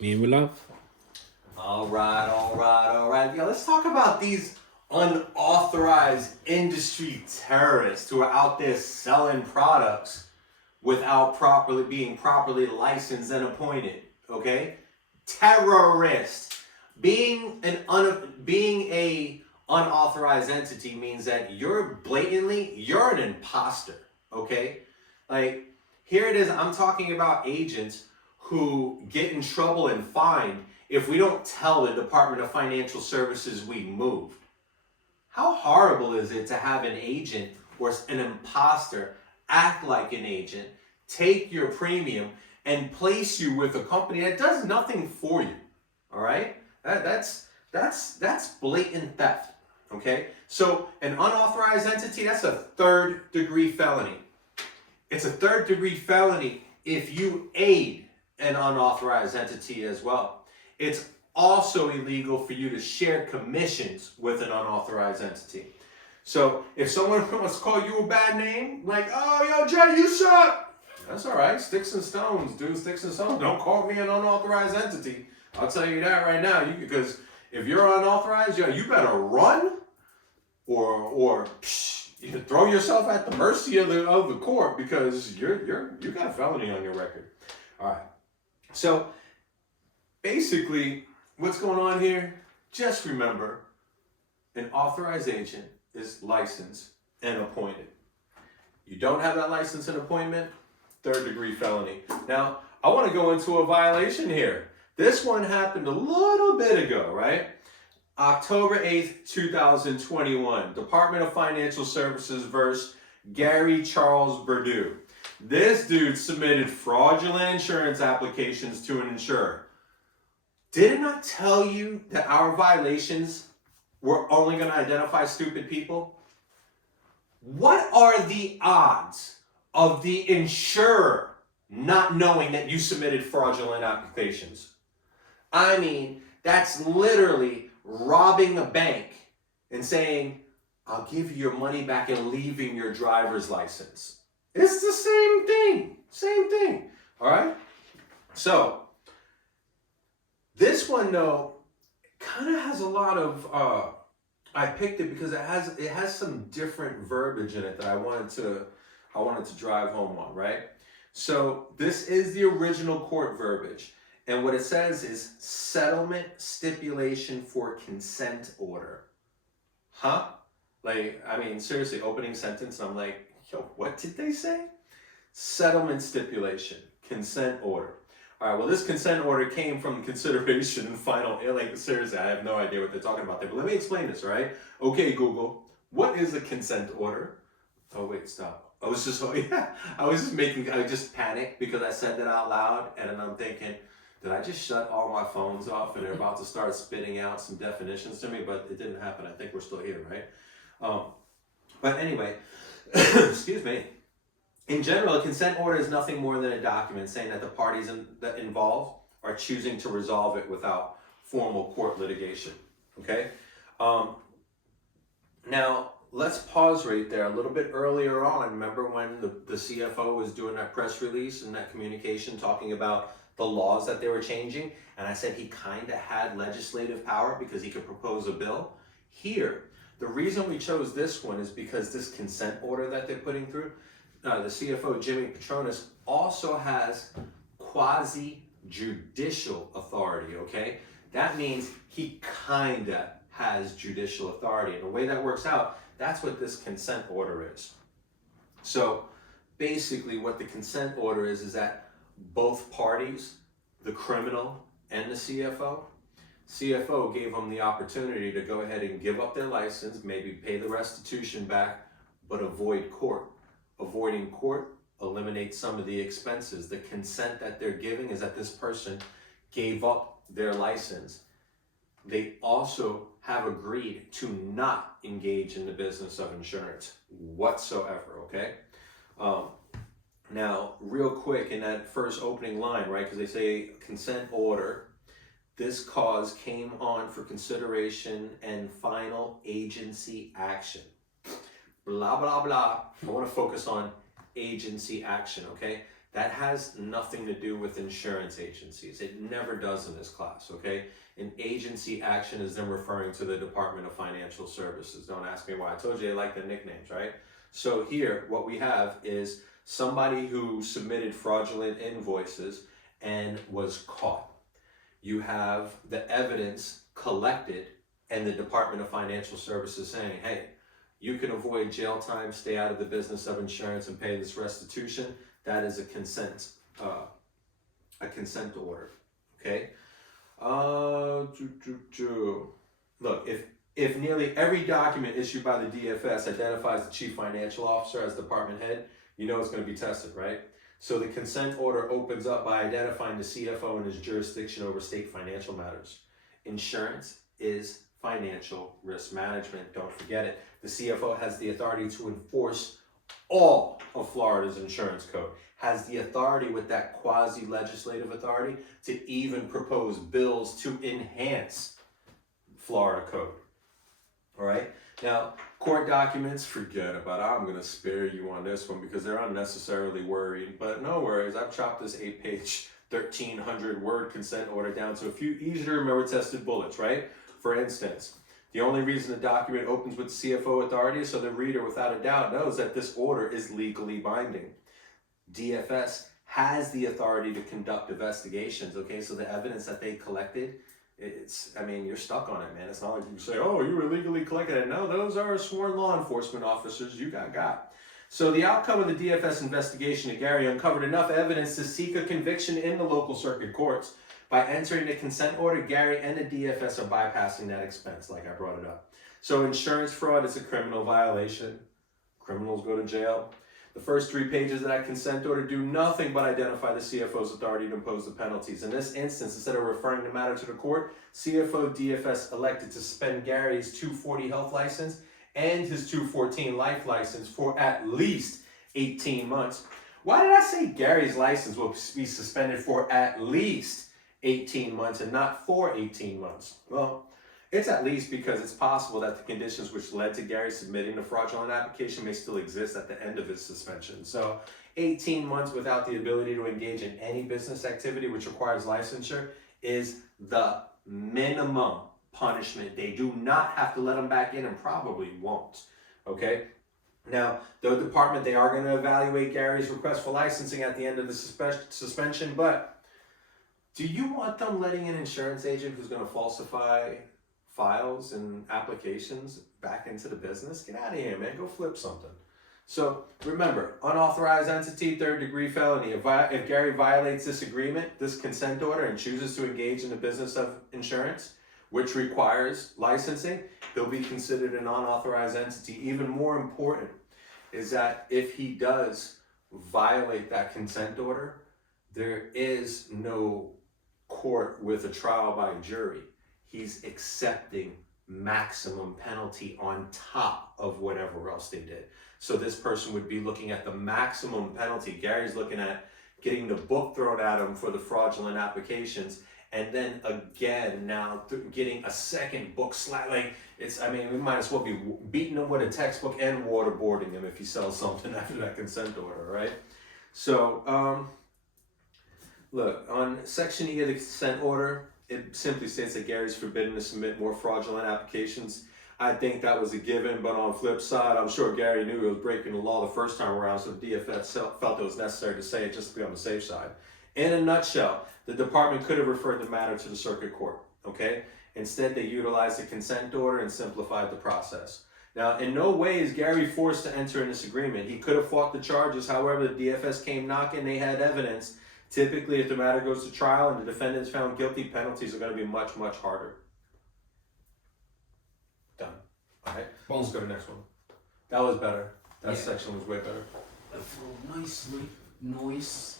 Me and we love. All right, all right, all right. Yeah, let's talk about these unauthorized industry terrorists who are out there selling products without properly being properly licensed and appointed. Okay, terrorist. Being a unauthorized entity means that you're an imposter. Okay, like here it is. I'm talking about agents who get in trouble and fined if we don't tell the Department of Financial Services we moved. How horrible is it to have an agent or an imposter act like an agent, take your premium, and place you with a company that does nothing for you? All right, that's blatant theft. Okay, so an unauthorized entity, that's a third-degree felony. It's a third-degree felony if you aid an unauthorized entity as well. It's also illegal for you to share commissions with an unauthorized entity. So if someone wants to call you a bad name, like, oh, yo, Jay, you suck. That's all right. Sticks and stones, dude. Sticks and stones. Don't call me an unauthorized entity. I'll tell you that right now. Because if you're unauthorized, yo, you better run or you can throw yourself at the mercy of the court because you got a felony on your record. All right. So basically, what's going on here? Just remember, an authorized agent is licensed and appointed. You don't have that license and appointment, third-degree felony. Now, I want to go into a violation here. This one happened a little bit ago, right? October 8th, 2021, Department of Financial Services versus Gary Charles Perdue. This dude submitted fraudulent insurance applications to an insurer. Did it not tell you that our violations were only going to identify stupid people? What are the odds of the insurer not knowing that you submitted fraudulent applications? I mean, that's literally robbing a bank and saying, I'll give you your money back and leaving your driver's license. It's the same thing. Same thing. All right? So, this one, though, kind of has a lot of, I picked it because it has some different verbiage in it that I wanted to drive home on, right? So, this is the original court verbiage. And what it says is settlement stipulation for consent order. Huh? Like, I mean, seriously, opening sentence, and I'm like, yo, what did they say? Settlement stipulation, consent order. All right, well, this consent order came from consideration and final, like, seriously, I have no idea what they're talking about there, but let me explain this, all right? Okay, Google, what is a consent order? Oh, wait, stop. I was just panicked because I said that out loud, and then I'm thinking, did I just shut all my phones off and they're about to start spitting out some definitions to me? But it didn't happen. I think we're still here, right? But anyway, excuse me. In general, a consent order is nothing more than a document saying that the parties that involved are choosing to resolve it without formal court litigation. Okay? Now, let's pause right there. A little bit earlier on, remember when the CFO was doing that press release and that communication talking about the laws that they were changing, and I said he kind of had legislative power because he could propose a bill. Here, the reason we chose this one is because this consent order that they're putting through, the CFO, Jimmy Petronas, also has quasi-judicial authority, okay? That means he kind of has judicial authority. And the way that works out, that's what this consent order is. So basically what the consent order is that both parties, the criminal and the CFO gave them the opportunity to go ahead and give up their license, maybe pay the restitution back, but avoid court. Avoiding court eliminates some of the expenses. The consent that they're giving is that this person gave up their license. They also have agreed to not engage in the business of insurance whatsoever, okay? Now, real quick, in that first opening line, right, because they say consent order, this cause came on for consideration and final agency action. Blah, blah, blah. I want to focus on agency action, okay? That has nothing to do with insurance agencies. It never does in this class, okay? An agency action is them referring to the Department of Financial Services. Don't ask me why. I told you they like the nicknames, right? So here, what we have is somebody who submitted fraudulent invoices and was caught. You have the evidence collected and the Department of Financial Services saying, hey, you can avoid jail time, stay out of the business of insurance, and pay this restitution. That is a consent order, okay? Look, if nearly every document issued by the DFS identifies the chief financial officer as department head, you know it's going to be tested, right? So the consent order opens up by identifying the CFO and his jurisdiction over state financial matters. Insurance is financial risk management. Don't forget it. The CFO has the authority to enforce all of Florida's insurance code, has the authority with that quasi-legislative authority to even propose bills to enhance Florida code. All right. Now, court documents, forget about it. I'm going to spare you on this one because they're unnecessarily worried, but no worries. I've chopped this 8-page, 1,300 word consent order down to a few easy to remember tested bullets, right? For instance, the only reason the document opens with CFO authority is so the reader without a doubt knows that this order is legally binding. DFS has the authority to conduct investigations, okay? So the evidence that they collected, you're stuck on it, man. It's not like you say, oh, you illegally collected it. No, those are sworn law enforcement officers you got. So the outcome of the DFS investigation at Gary uncovered enough evidence to seek a conviction in the local circuit courts. By entering the consent order, Gary and the DFS are bypassing that expense, like I brought it up. So insurance fraud is a criminal violation. Criminals go to jail. The first 3 pages of that consent order do nothing but identify the CFO's authority to impose the penalties. In this instance, instead of referring the matter to the court, CFO DFS elected to suspend Gary's 240 health license and his 214 life license for at least 18 months. Why did I say Gary's license will be suspended for at least 18 months and not for 18 months? Well, it's at least because it's possible that the conditions which led to Gary submitting the fraudulent application may still exist at the end of his suspension. So 18 months without the ability to engage in any business activity which requires licensure is the minimum punishment. They do not have to let him back in and probably won't, okay? Now, the department, they are going to evaluate Gary's request for licensing at the end of the suspension, but do you want them letting an insurance agent who's going to falsify files and applications back into the business? Get out of here, man. Go flip something. So remember, unauthorized entity, 3rd-degree felony. If Gary violates this agreement, this consent order, and chooses to engage in the business of insurance, which requires licensing, he'll be considered an unauthorized entity. Even more important is that if he does violate that consent order, there is no court with a trial by jury. He's accepting maximum penalty on top of whatever else they did. So this person would be looking at the maximum penalty. Gary's looking at getting the book thrown at him for the fraudulent applications, and then again now getting a second book slap. Like we might as well be beating him with a textbook and waterboarding him if he sells something after that consent order, right? So look, on Section E of the consent order, it simply states that Gary's forbidden to submit more fraudulent applications. I think that was a given, but on the flip side, I'm sure Gary knew he was breaking the law the first time around, so the DFS felt it was necessary to say it just to be on the safe side. In a nutshell, the department could have referred the matter to the circuit court, okay? Instead, they utilized the consent order and simplified the process. Now, in no way is Gary forced to enter in this agreement. He could have fought the charges. However, the DFS came knocking, they had evidence. Typically, if the matter goes to trial and the defendant is found guilty, penalties are going to be much, much harder. Done. All right, let's go to the next one. That was better. That section was way better. That flowed nicely. Noise.